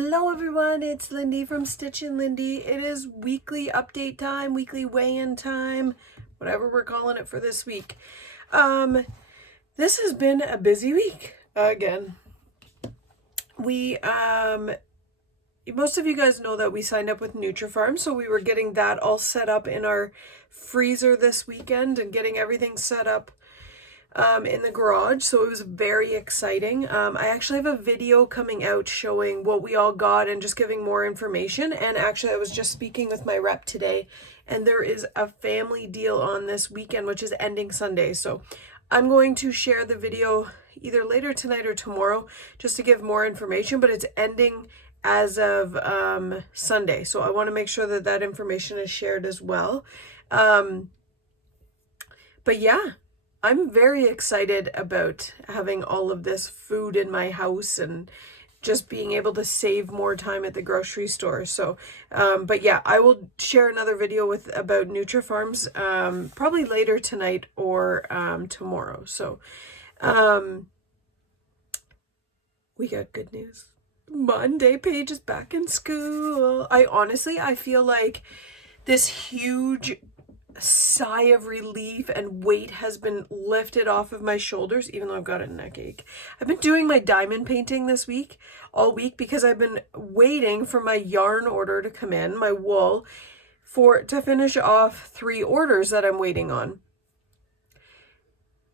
Hello everyone, it's Lindy from Stitch and Lindy. It is weekly update time, weekly weigh-in time, whatever we're calling it for this week. This has been a busy week again. Most of you guys know that we signed up with NutriFarm, so we were getting that all set up in our freezer this weekend and getting everything set up in the garage, so it was very exciting. I actually have a video coming out showing what we all got and just giving more information. And actually I was just speaking with my rep today, and there is a family deal on this weekend which is ending Sunday, so I'm going to share the video either later tonight or tomorrow just to give more information, but it's ending as of Sunday, so I want to make sure that that information is shared as well. But yeah, I'm very excited about having all of this food in my house and just being able to save more time at the grocery store. So, but yeah, I will share another video about NutriFarms probably later tonight or tomorrow. So, we got good news. Monday, Paige is back in school. I feel like this huge sigh of relief and weight has been lifted off of my shoulders, even though I've got a neck ache. I've been doing my diamond painting this week, all week, because I've been waiting for my yarn order to come in, my wool, to finish off 3 orders that I'm waiting on.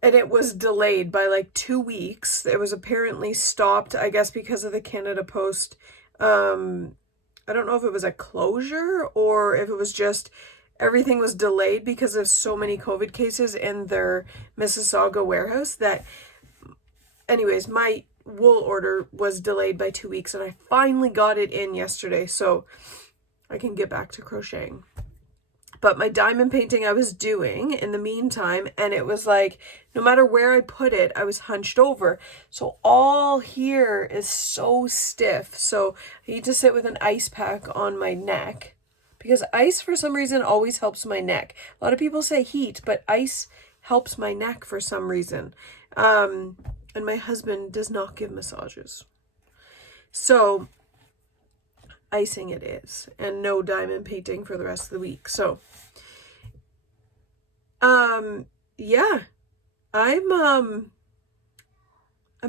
And it was delayed by like 2 weeks. It was apparently stopped, I guess, because of the Canada Post. I don't know if it was a closure or if it was just everything was delayed because of so many COVID cases in their Mississauga warehouse that, anyways, my wool order was delayed by 2 weeks, and I finally got it in yesterday, so I can get back to crocheting. But my diamond painting I was doing in the meantime, and it was like, no matter where I put it, I was hunched over. So all here is so stiff. So I need to sit with an ice pack on my neck, because ice for some reason always helps my neck. A lot of people say heat, but ice helps my neck for some reason. And my husband does not give massages. So icing it is, and no diamond painting for the rest of the week. So yeah, I'm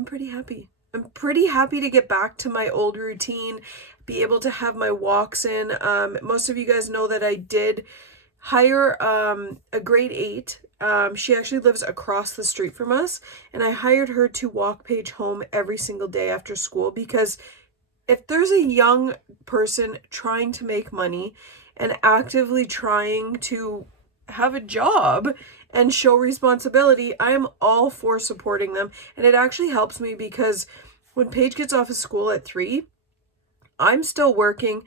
pretty happy. I'm pretty happy to get back to my old routine, be able to have my walks in. Most of you guys know that I did hire a grade 8. She actually lives across the street from us, and I hired her to walk Paige home every single day after school, because if there's a young person trying to make money and actively trying to have a job and show responsibility, I am all for supporting them. And it actually helps me because when Paige gets off of school at 3, I'm still working.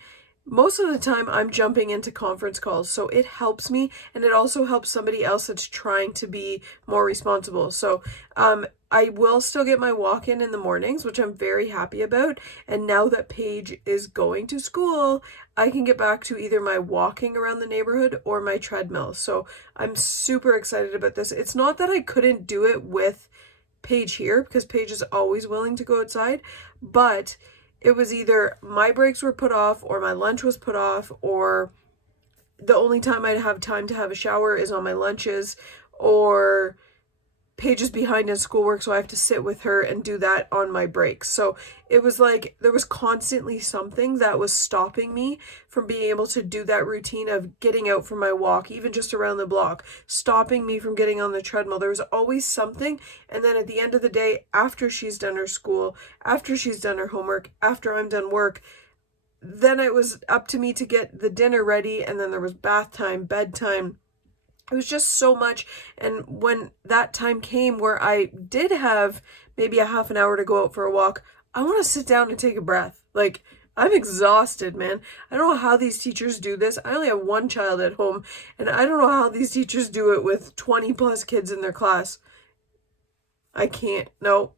Most of the time I'm jumping into conference calls, so it helps me, and it also helps somebody else that's trying to be more responsible. So I will still get my walk-in in the mornings, which I'm very happy about. And now that Paige is going to school, I can get back to either my walking around the neighborhood or my treadmill. So I'm super excited about this. It's not that I couldn't do it with Paige here, because Paige is always willing to go outside, but it was either my breaks were put off or my lunch was put off, or the only time I'd have time to have a shower is on my lunches, or Paige is behind in schoolwork, so I have to sit with her and do that on my breaks. So it was like there was constantly something that was stopping me from being able to do that routine of getting out for my walk, even just around the block, stopping me from getting on the treadmill. There was always something. And then at the end of the day, after she's done her school, after she's done her homework, after I'm done work, then it was up to me to get the dinner ready, and then there was bath time, bedtime. It was just so much. And when that time came where I did have maybe a half an hour to go out for a walk, I want to sit down and take a breath. Like, I'm exhausted, man. I don't know how these teachers do this. I only have one child at home, and I don't know how these teachers do it with 20 plus kids in their class. I can't. No.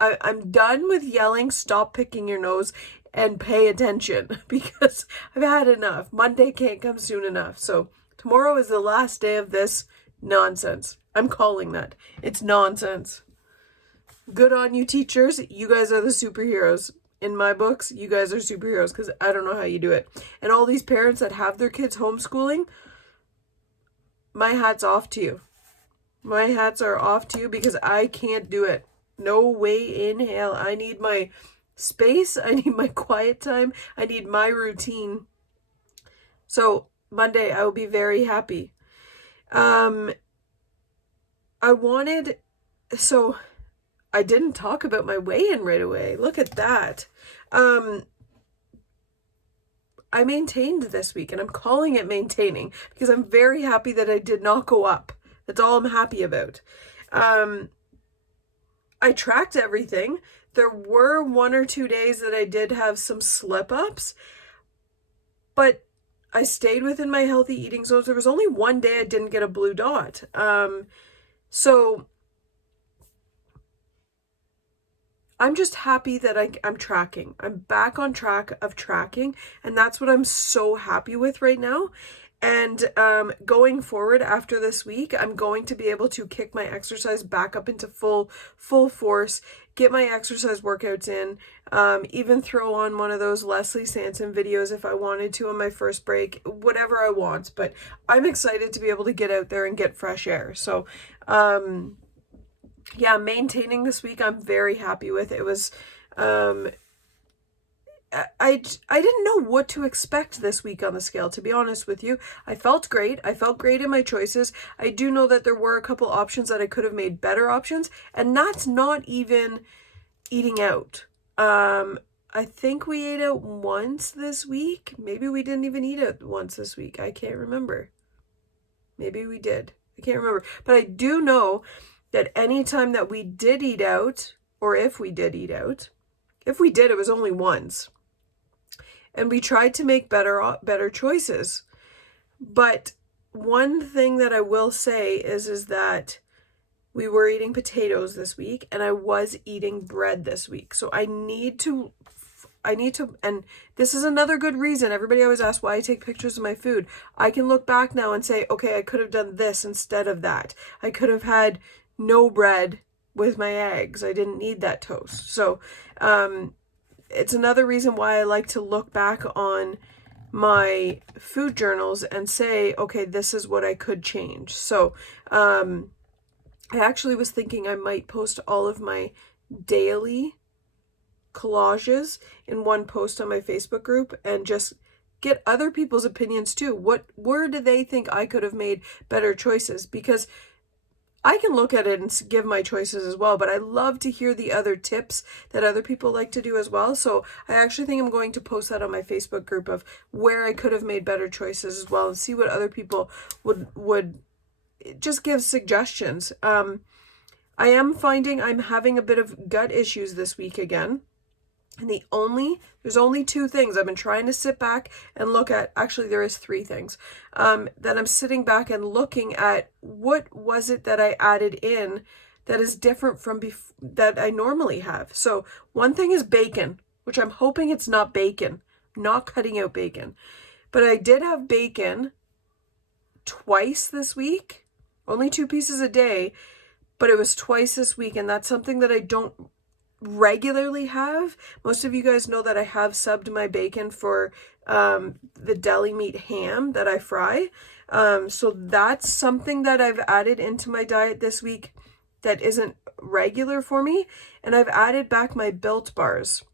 I'm done with yelling, stop picking your nose, and pay attention, because I've had enough. Monday can't come soon enough. So tomorrow is the last day of this nonsense. I'm calling that. It's nonsense. Good on you, teachers. You guys are the superheroes. in my books, you guys are superheroes because I don't know how you do it. And all these parents that have their kids homeschooling, my hat's off to you. My hats are off to you because I can't do it. No way in hell. I need my space. I need my quiet time. I need my routine. So Monday, I will be very happy. So I didn't talk about my weigh-in right away. Look at that. I maintained this week, and I'm calling it maintaining because I'm very happy that I did not go up. That's all I'm happy about. I tracked everything. There were 1 or 2 days that I did have some slip-ups, but I stayed within my healthy eating zones. There was only 1 day I didn't get a blue dot. So I'm just happy that I'm tracking. I'm back on track of tracking, and that's what I'm so happy with right now. And going forward after this week, I'm going to be able to kick my exercise back up into full force, get my exercise workouts in, even throw on one of those Leslie Sanson videos if I wanted to on my first break, whatever I want. But I'm excited to be able to get out there and get fresh air. So, yeah, maintaining this week, I'm very happy with. It was, I didn't know what to expect this week on the scale, to be honest with you. I felt great. I felt great in my choices. I do know that there were a couple options that I could have made better options, and that's not even eating out. I think we ate out once this week. Maybe we didn't even eat out once this week. I can't remember. Maybe we did. I can't remember. But I do know that any time that we did eat out, or if we did eat out, if we did, it was only once. And we tried to make better choices. But one thing that I will say is that we were eating potatoes this week, and I was eating bread this week. So I need to, and this is another good reason. Everybody always asks why I take pictures of my food. I can look back now and say, okay, I could have done this instead of that. I could have had no bread with my eggs. I didn't need that toast. So, it's another reason why I like to look back on my food journals and say, okay, this is what I could change. So, I actually was thinking I might post all of my daily collages in one post on my Facebook group and just get other people's opinions too. Where do they think I could have made better choices? Because I can look at it and give my choices as well, but I love to hear the other tips that other people like to do as well. So I actually think I'm going to post that on my Facebook group of where I could have made better choices as well, and see what other people would just give suggestions. I am finding I'm having a bit of gut issues this week again. And there's only 2 things I've been trying to sit back and look at. Actually, there is 3 things that I'm sitting back and looking at. What was it that I added in that is different from that I normally have? So one thing is bacon, which I'm hoping it's not bacon. I'm not cutting out bacon. But I did have bacon twice this week. Only 2 pieces a day, but it was twice this week. And that's something that I don't regularly have. Most of you guys know that I have subbed my bacon for the deli meat ham that I fry. So that's something that I've added into my diet this week that isn't regular for me. And I've added back my Built Bars,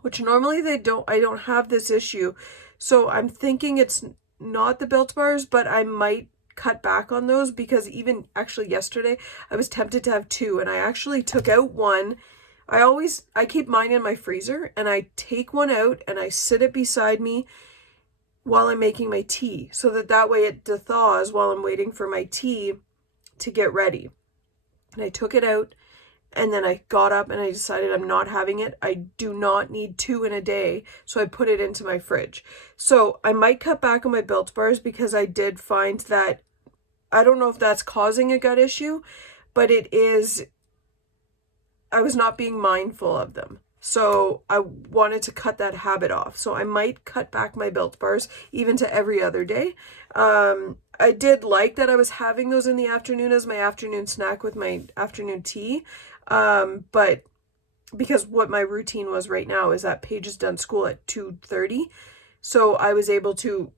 which normally I don't have this issue. So I'm thinking it's not the Built Bars, but I might cut back on those, because even actually yesterday I was tempted to have 2, and I actually took out one. I keep mine in my freezer, and I take one out and I sit it beside me while I'm making my tea, so that way it thaws while I'm waiting for my tea to get ready. And I took it out, and then I got up and I decided I'm not having it. I do not need 2 in a day, so I put it into my fridge. So I might cut back on my Built Bars, because I did find that, I don't know if that's causing a gut issue, but it is. I was not being mindful of them. So I wanted to cut that habit off. So I might cut back my Built Bars even to every other day. I did like that I was having those in the afternoon as my afternoon snack with my afternoon tea. But because what my routine was right now is that Paige is done school at 2:30. So I was able to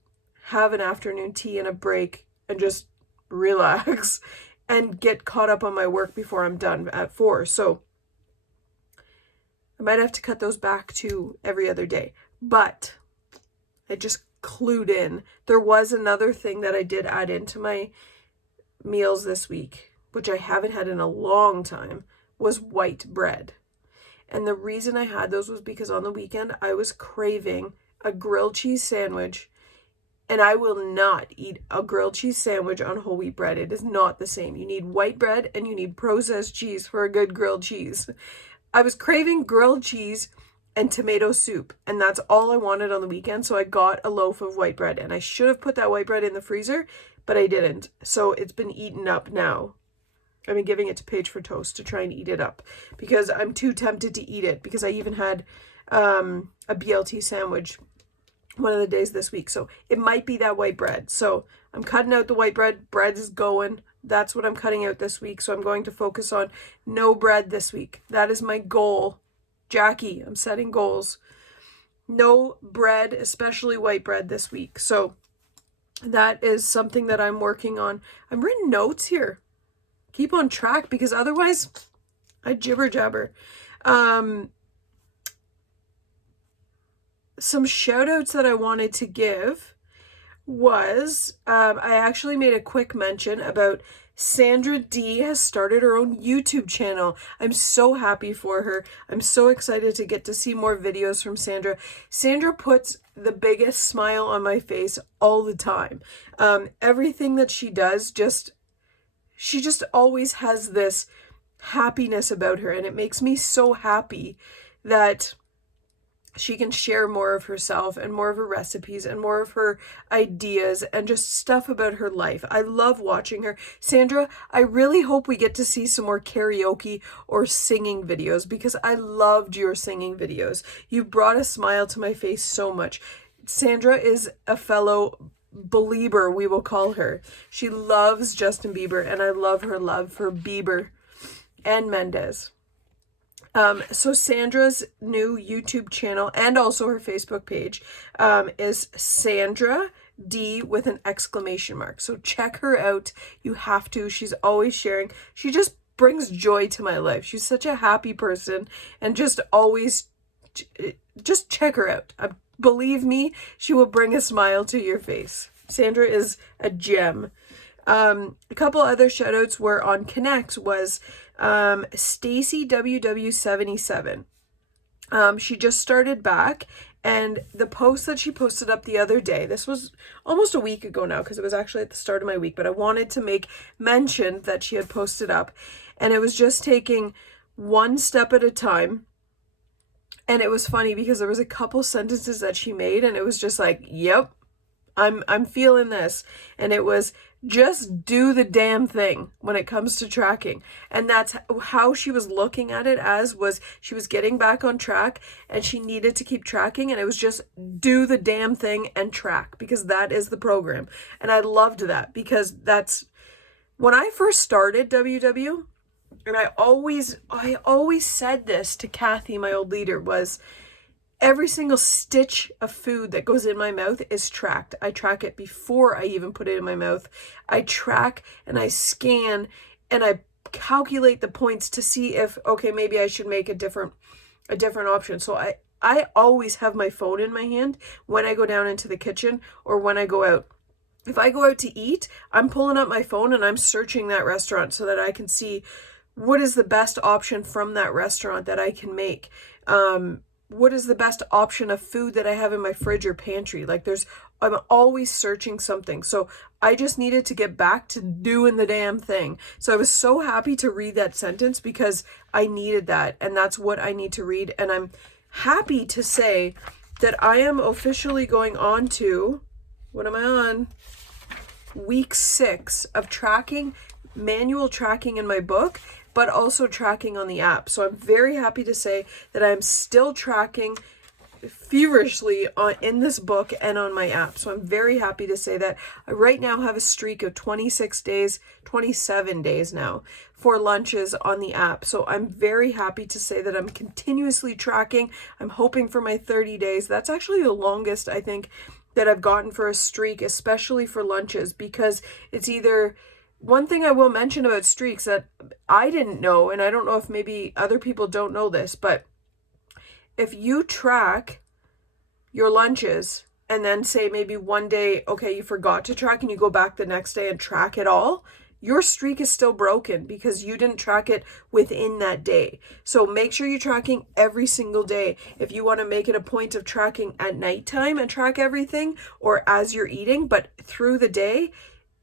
have an afternoon tea and a break and just relax and get caught up on my work before I'm done at 4. So I might have to cut those back to every other day. But I just clued in. There was another thing that I did add into my meals this week, which I haven't had in a long time, was white bread. And the reason I had those was because on the weekend I was craving a grilled cheese sandwich, and I will not eat a grilled cheese sandwich on whole wheat bread. It is not the same. You need white bread and you need processed cheese for a good grilled cheese. I was craving grilled cheese and tomato soup, and that's all I wanted on the weekend. So I got a loaf of white bread, and I should have put that white bread in the freezer, but I didn't. So it's been eaten up now. I've been giving it to Paige for toast to try and eat it up because I'm too tempted to eat it, because I even had a BLT sandwich one of the days this week. So it might be that white bread. So I'm cutting out the white bread. Bread is going. That's what I'm cutting out this week. So I'm going to focus on no bread this week. That is my goal. Jackie, I'm setting goals. No bread, especially white bread this week. So that is something that I'm working on. I'm writing notes here. Keep on track, because otherwise I jibber jabber. Some shout outs that I wanted to give was, I actually made a quick mention about Sandra D has started her own YouTube channel. I'm so happy for her. I'm so excited to get to see more videos from Sandra. Sandra puts the biggest smile on my face all the time. Everything that she does, she just always has this happiness about her, and it makes me so happy that she can share more of herself and more of her recipes and more of her ideas and just stuff about her life. I love watching her. Sandra, I really hope we get to see some more karaoke or singing videos, because I loved your singing videos. You brought a smile to my face so much. Sandra is a fellow believer, we will call her. She loves Justin Bieber, and I love her love for Bieber and Mendez. So Sandra's new YouTube channel and also her Facebook page is Sandra D with an exclamation mark. So check her out. You have to. She's always sharing. She just brings joy to my life. She's such a happy person, and just check her out. Believe me, she will bring a smile to your face. Sandra is a gem. A couple other shout outs were on Connect was Stacy WW77. She just started back, and the post that she posted up the other day, this was almost a week ago now, because it was actually at the start of my week, but I wanted to make mention that she had posted up, and it was just taking one step at a time. And it was funny because there was a couple sentences that she made, and it was just like, yep, I'm feeling this. And it was, just do the damn thing when it comes to tracking. And that's how she was looking at it, as was she was getting back on track and she needed to keep tracking, and it was just do the damn thing and track, because that is the program. And I loved that, because that's when I first started WW, and I always said this to Kathy, my old leader, was every single stitch of food that goes in my mouth is tracked. I track it before I even put it in my mouth. I track and I scan and I calculate the points to see if, okay, maybe I should make a different option. So I always have my phone in my hand when I go down into the kitchen or when I go out. If I go out to eat, I'm pulling up my phone and I'm searching that restaurant so that I can see what is the best option from that restaurant that I can make. What is the best option of food that I have in my fridge or pantry? I'm always searching something. So I just needed to get back to doing the damn thing. So I was so happy to read that sentence, because I needed that, and that's what I need to read. And I'm happy to say that I am officially going on to, what am I on? Week 6 of tracking, manual tracking in my book, but also tracking on the app. So I'm very happy to say that I'm still tracking feverishly in this book and on my app. So I'm very happy to say that I right now have a streak of 26 days, 27 days now for lunches on the app. So I'm very happy to say that I'm continuously tracking. I'm hoping for my 30 days. That's actually the longest I think that I've gotten for a streak, especially for lunches, because it's either one thing I will mention about streaks that I didn't know, and I don't know if maybe other people don't know this, but if you track your lunches and then say maybe one day, okay, you forgot to track and you go back the next day and track it all, your streak is still broken because you didn't track it within that day. So make sure you're tracking every single day. If you want to make it a point of tracking at nighttime and track everything, or as you're eating, but through the day,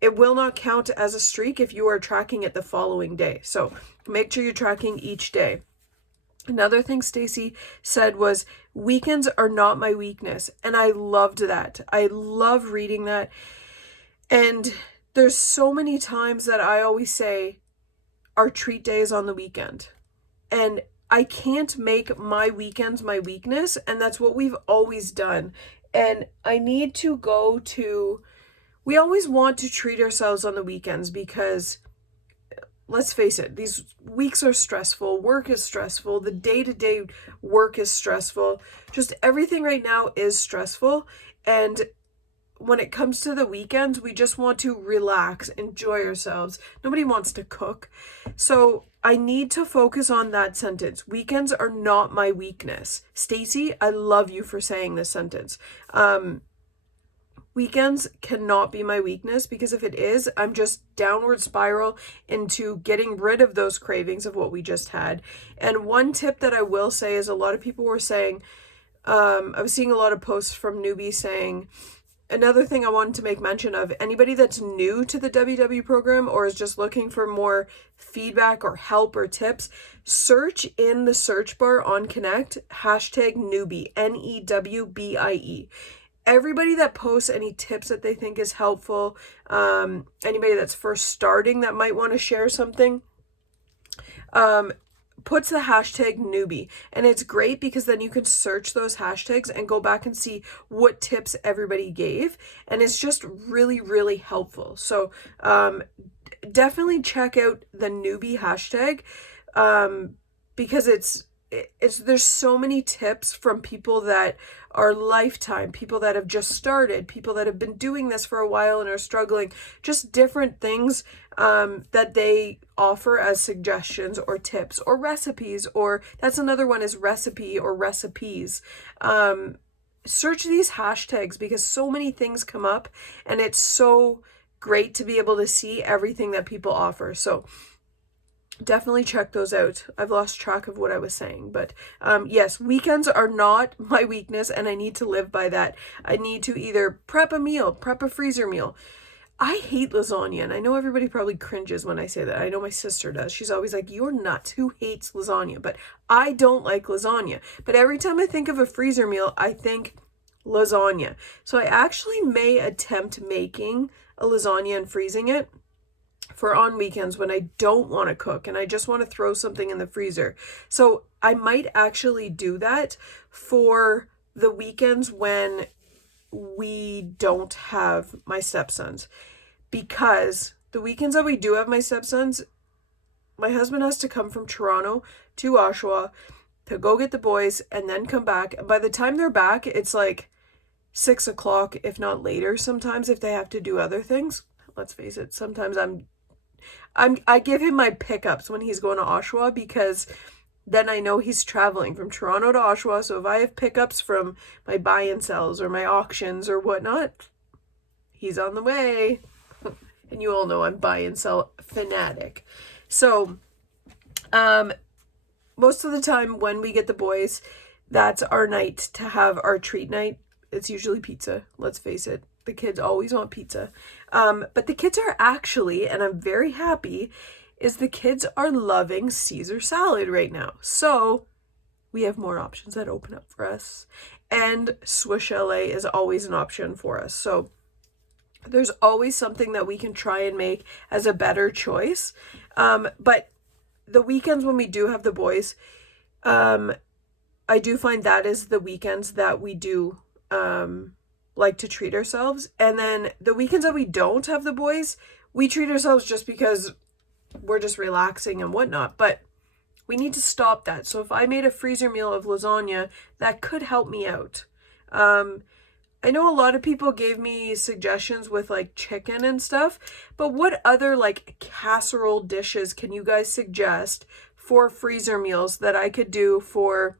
it will not count as a streak if you are tracking it the following day. So make sure you're tracking each day. Another thing Stacy said was, weekends are not my weakness. And I loved that. I love reading that. And there's so many times that I always say our treat day is on the weekend. And I can't make my weekends my weakness. And that's what we've always done. And I need to go to, we always want to treat ourselves on the weekends because let's face it, these weeks are stressful. Work is stressful. The day-to-day work is stressful. Just everything right now is stressful. And when it comes to the weekends, we just want to relax, enjoy ourselves. Nobody wants to cook. So I need to focus on that sentence. Weekends are not my weakness. Stacy, I love you for saying this sentence. Weekends cannot be my weakness, because if it is, I'm just downward spiral into getting rid of those cravings of what we just had. And one tip that I will say is, a lot of people were saying, I was seeing a lot of posts from newbies saying, another thing I wanted to make mention of, anybody that's new to the WW program or is just looking for more feedback or help or tips, search in the search bar on Connect, #newbie, NEWBIE. Everybody that posts any tips that they think is helpful, anybody that's first starting that might want to share something, puts the #newbie. And it's great because then you can search those hashtags and go back and see what tips everybody gave. And it's just really, really helpful. So definitely check out the newbie hashtag, because it's there's so many tips from people that are lifetime, people that have just started, people that have been doing this for a while and are struggling, just different things that they offer as suggestions or tips or recipes, or that's another one, is recipe or recipes. Search these hashtags because so many things come up and it's so great to be able to see everything that people offer. So definitely check those out. I've lost track of what I was saying, but yes, weekends are not my weakness, and I need to live by that. I need to either prep a meal, prep a freezer meal. I hate lasagna, and I know everybody probably cringes when I say that. I know my sister does. She's always like, you're nuts. Who hates lasagna? But I don't like lasagna. But every time I think of a freezer meal, I think lasagna. So I actually may attempt making a lasagna and freezing it for on weekends when I don't want to cook and I just want to throw something in the freezer. So I might actually do that for the weekends when we don't have my stepsons, because the weekends that we do have my stepsons, my husband has to come from Toronto to Oshawa to go get the boys and then come back. And by the time they're back, it's like 6 o'clock, if not later sometimes, if they have to do other things. Let's face it, sometimes I give him my pickups when he's going to Oshawa, because then I know he's traveling from Toronto to Oshawa. So if I have pickups from my buy and sells or my auctions or whatnot, he's on the way. And you all know I'm buy and sell fanatic. So most of the time when we get the boys, that's our night to have our treat night. It's usually pizza, let's face it. The kids always want pizza. But the kids are actually, and I'm very happy, is the kids are loving Caesar salad right now. So we have more options that open up for us. And Swiss chalet is always an option for us. So there's always something that we can try and make as a better choice. But the weekends when we do have the boys, I do find that is the weekends that we do like to treat ourselves. And then the weekends that we don't have the boys, we treat ourselves just because we're just relaxing and whatnot. But we need to stop that. So if I made a freezer meal of lasagna, that could help me out. I know a lot of people gave me suggestions with like chicken and stuff, but what other like casserole dishes can you guys suggest for freezer meals that I could do for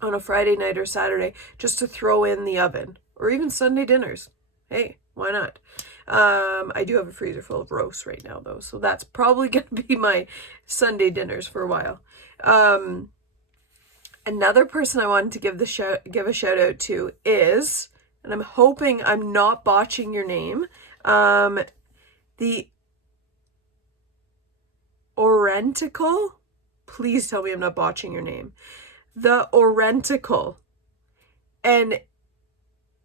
on a Friday night or Saturday just to throw in the oven, or even Sunday dinners? Hey, why not? I do have a freezer full of roast right now though, so that's probably going to be my Sunday dinners for a while. Another person I wanted to give a shout out to is, and I'm hoping I'm not botching your name, the Orentical. Please tell me I'm not botching your name. The Orentical. And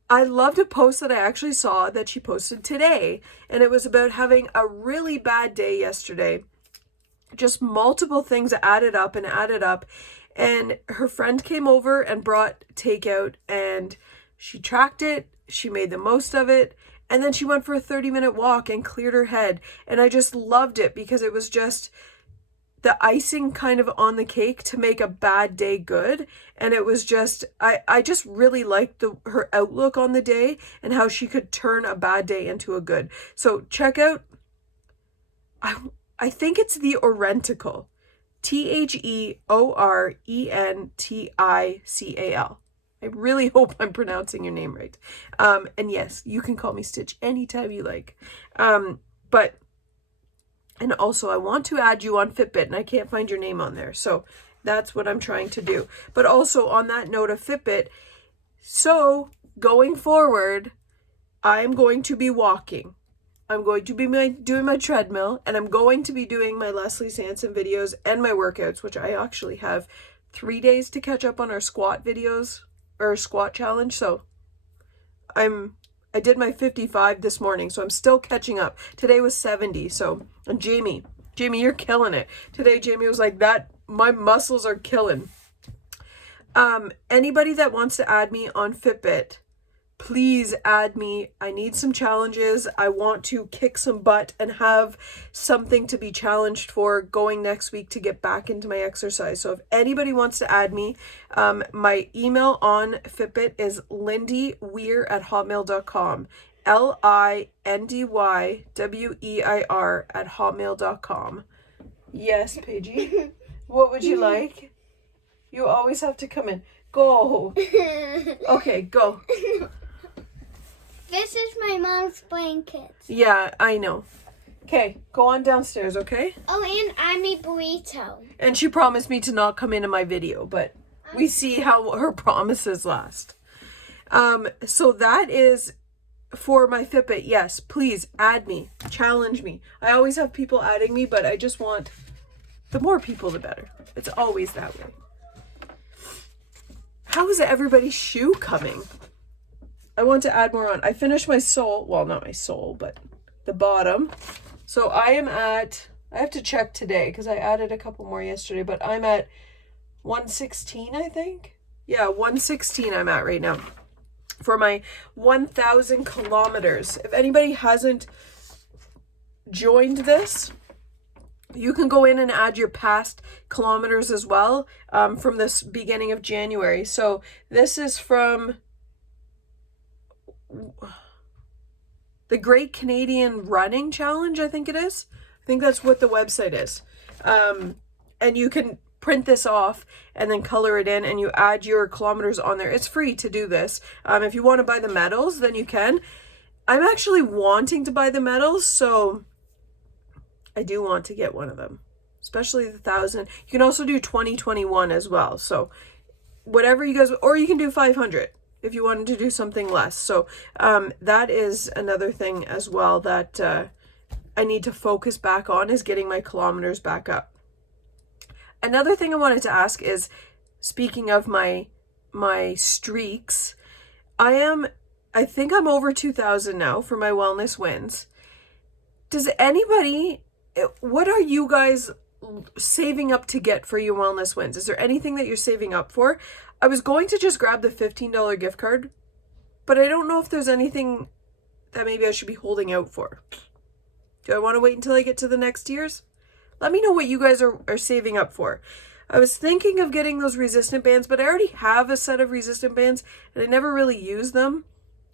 I loved a post that I actually saw that she posted today, and it was about having a really bad day yesterday. Just multiple things added up, and her friend came over and brought takeout, and she tracked it, she made the most of it, and then she went for a 30-minute walk and cleared her head. And I just loved it because it was just the icing kind of on the cake to make a bad day good. And it was just, I just really liked her outlook on the day and how she could turn a bad day into a good. So check out, I think it's the Orentical. TheOrentical. I really hope I'm pronouncing your name right. And yes, you can call me Stitch anytime you like. And also I want to add you on Fitbit and I can't find your name on there. So that's what I'm trying to do. But also on that note of Fitbit, so going forward, I'm going to be walking. I'm going to be doing my treadmill, and I'm going to be doing my Leslie Sanson videos and my workouts, which I actually have 3 days to catch up on our squat videos or squat challenge. So I did my 55 this morning, so I'm still catching up. Today was 70. So, and Jamie, you're killing it. Today, Jamie was like, my muscles are killing. Anybody that wants to add me on Fitbit, please add me. I need some challenges. I want to kick some butt and have something to be challenged for going next week to get back into my exercise. So if anybody wants to add me, my email on Fitbit is lindyweir@hotmail.com. LINDYWEIR@hotmail.com. Yes, Paige. What would you like? You always have to come in. Go. Okay, go. This is my mom's blankets. Yeah, I know. Okay, go on downstairs, okay? Oh, and I'm a burrito. And she promised me to not come into my video, but we see how her promises last. So that is for my Fitbit. Yes, please add me, challenge me. I always have people adding me, but I just want the more people, the better. It's always that way. How is everybody's shoe coming? I want to add more on. I finished my sole. Well, not my sole, but the bottom. So I have to check today because I added a couple more yesterday, but I'm at 116, I think. Yeah, 116 I'm at right now for my 1,000 kilometers. If anybody hasn't joined this, you can go in and add your past kilometers as well from this beginning of January. So this is from the Great Canadian Running Challenge, I think it is. I think that's what the website is. And you can print this off and then color it in and you add your kilometers on there. It's free to do this. If you want to buy the medals, then you can. I'm actually wanting to buy the medals, so I do want to get one of them, especially the 1,000. You can also do 2021 as well. So whatever you guys, or you can do 500 if you wanted to do something less. So that is another thing as well that I need to focus back on, is getting my kilometers back up. Another thing I wanted to ask is, speaking of my streaks, I think I'm over 2,000 now for my wellness wins. Does anybody, what are you guys saving up to get for your wellness wins? Is there anything that you're saving up for? I was going to just grab the $15 gift card, but I don't know if there's anything that maybe I should be holding out for. Do I want to wait until I get to the next year's? Let me know what you guys are saving up for. I was thinking of getting those resistant bands, but I already have a set of resistant bands and I never really use them.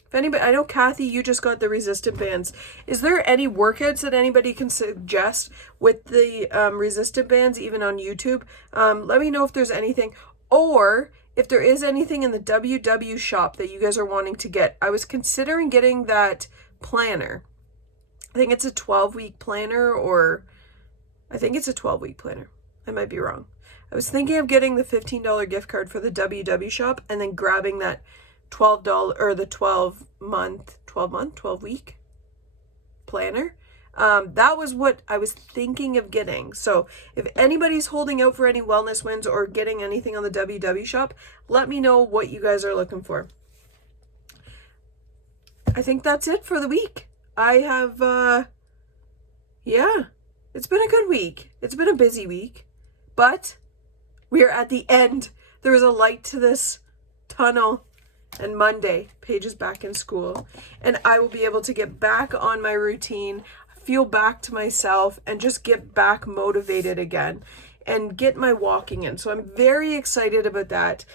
If anybody, I know Kathy, you just got the resistant bands. Is there any workouts that anybody can suggest with the resistant bands, even on YouTube? Let me know if there's anything, or if there is anything in the WW shop that you guys are wanting to get. I was considering getting that planner. I think it's a 12-week planner, or I think it's a 12-week planner. I might be wrong. I was thinking of getting the $15 gift card for the WW shop and then grabbing that $12 or the 12-week planner. That was what I was thinking of getting. So if anybody's holding out for any wellness wins or getting anything on the WW shop, let me know what you guys are looking for. I think that's it for the week. I have, it's been a good week. It's been a busy week, but we are at the end. There is a light to this tunnel. And Monday, Paige is back in school, and I will be able to get back on my routine, feel back to myself, and just get back motivated again and get my walking in. So I'm very excited about that.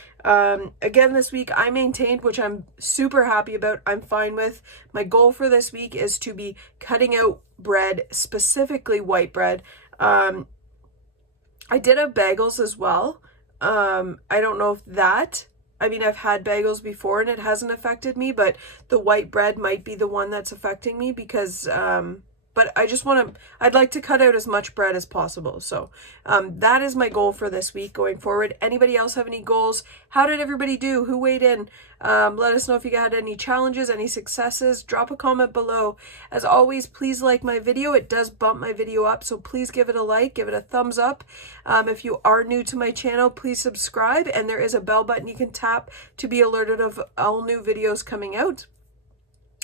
Again, this week I maintained, which I'm super happy about. I'm fine with. My goal for this week is to be cutting out bread, specifically white bread. I did have bagels as well. I don't know if that... I mean, I've had bagels before and it hasn't affected me, but the white bread might be the one that's affecting me because, but I just I'd like to cut out as much bread as possible. So that is my goal for this week going forward. Anybody else have any goals? How did everybody do? Who weighed in? Let us know if you had any challenges, any successes. Drop a comment below. As always, please like my video. It does bump my video up, so please give it a like, give it a thumbs up. If you are new to my channel, please subscribe, and there is a bell button you can tap to be alerted of all new videos coming out.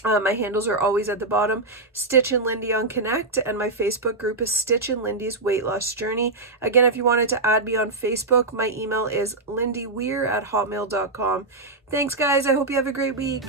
My handles are always at the bottom, Stitch and Lindy on Connect, and my Facebook group is Stitch and Lindy's Weight Loss Journey. Again, if you wanted to add me on Facebook, my email is lindyweir@hotmail.com. Thanks, guys. I hope you have a great week.